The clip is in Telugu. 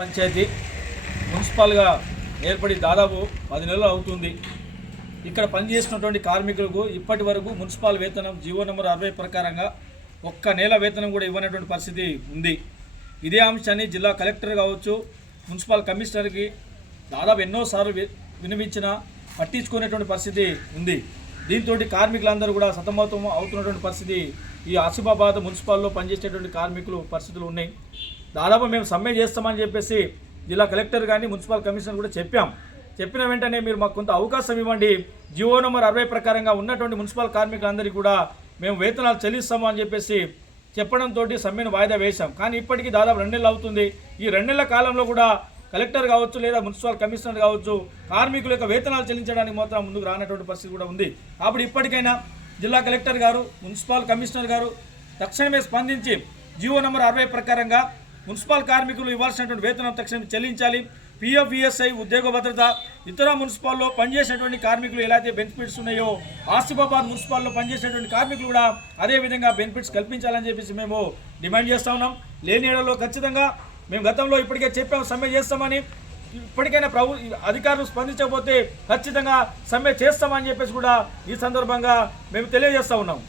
పంచాయతీ మున్సిపల్గా ఏర్పడి దాదాపు 10 నెలలు అవుతుంది. ఇక్కడ పనిచేస్తున్నటువంటి కార్మికులకు ఇప్పటి వరకు మున్సిపల్ వేతనం జీవో నెంబర్ 60 ప్రకారంగా ఒక్క నెల వేతనం కూడా ఇవ్వనటువంటి పరిస్థితి ఉంది. ఇదే అంశాన్ని జిల్లా కలెక్టర్ కావచ్చు, మున్సిపల్ కమిషనర్కి దాదాపు ఎన్నోసార్లు వినిపించినా పట్టించుకునేటువంటి పరిస్థితి ఉంది. దీంతో కార్మికులందరూ కూడా సతమతం అవుతున్నటువంటి పరిస్థితి ఈ ఆసిఫాబాద్ మున్సిపల్లో పనిచేసేటువంటి కార్మికులు పరిస్థితులు ఉన్నాయి. దాదాపు మేము సమ్మె చేస్తామని చెప్పేసి జిల్లా కలెక్టర్ కానీ మున్సిపల్ కమిషనర్ కూడా చెప్పిన వెంటనే మీరు మాకు కొంత అవకాశం ఇవ్వండి, జీవో నెంబర్ 60 ప్రకారంగా ఉన్నటువంటి మున్సిపల్ కార్మికులందరికీ కూడా మేము వేతనాలు చెల్లిస్తాము అని చెప్పేసి చెప్పడంతో సమ్మెను వాయిదా వేశాం. కానీ ఇప్పటికీ దాదాపు 2 నెలలు అవుతుంది. ఈ 2 నెలల కాలంలో కూడా కలెక్టర్ కావచ్చు లేదా మున్సిపల్ కమిషనర్ కావచ్చు కార్మికుల యొక్క వేతనాలు చెల్లించడానికి మాత్రం ముందుకు రానటువంటి పరిస్థితి కూడా ఉంది. అప్పుడు ఇప్పటికైనా జిల్లా కలెక్టర్ గారు, మున్సిపల్ కమిషనర్ గారు తక్షణమే స్పందించి జీవో నెంబర్ 60 ప్రకారంగా మున్సిపల్ కార్మికులు ఇవ్వాల్సినటువంటి వేతనం తక్షణం చెల్లించాలి. పిఎఫ్, ఈఎస్ఐ, ఉద్యోగ భద్రత, ఇతర మున్సిపాల్లో పనిచేసేటువంటి కార్మికులు ఎలాంటి బెనిఫిట్స్ ఉన్నాయో ఆసిఫాబాద్ మున్సిపాల్లో పనిచేసేటువంటి కార్మికులు కూడా అదేవిధంగా బెనిఫిట్స్ కల్పించాలని చెప్పేసి మేము డిమాండ్ చేస్తూ ఉన్నాం. లేని ఏడలో ఖచ్చితంగా మేము గతంలో ఇప్పటికే చెప్పాము సమ్మె చేస్తామని. ఇప్పటికైనా అధికారులు స్పందించకపోతే ఖచ్చితంగా సమ్మె చేస్తామని చెప్పేసి కూడా ఈ సందర్భంగా మేము తెలియజేస్తూ ఉన్నాం.